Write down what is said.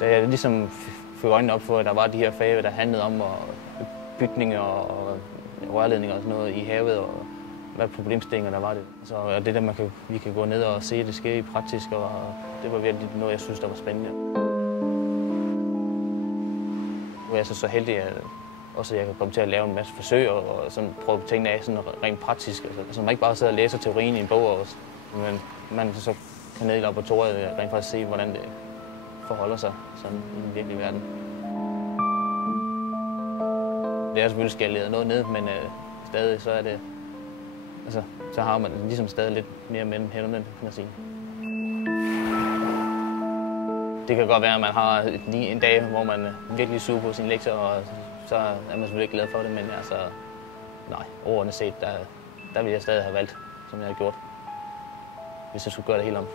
Da jeg ligesom fik øjnene op for, at der var de her fag, der handlede om bygninger og rørledninger og sådan noget i havet, og hvad problemstillinger der var det. Så det der, vi kan gå ned og se det ske i praktisk, og det var virkelig noget, jeg synes, der var spændende. Nu er jeg så heldig, at også jeg kan komme til at lave en masse forsøg og sådan prøve tingene af sådan rent praktisk. Altså man ikke bare sidder og læser teorien i en bog, men man så kan ned i laboratoriet og rent faktisk se, hvordan det forholder sig sådan i den virkelige verden. Det er selvfølgelig skaleret noget ned, men stadig så er det, altså, så har man ligesom stadig lidt mere mellem hænderne, kan man sige. Det kan godt være, at man har lige en dag, hvor man virkelig suger på sine lektier, og så er man selvfølgelig glad for det, men altså, nej, overordnet set, der vil jeg stadig have valgt, som jeg har gjort, hvis jeg skulle gøre det helt om.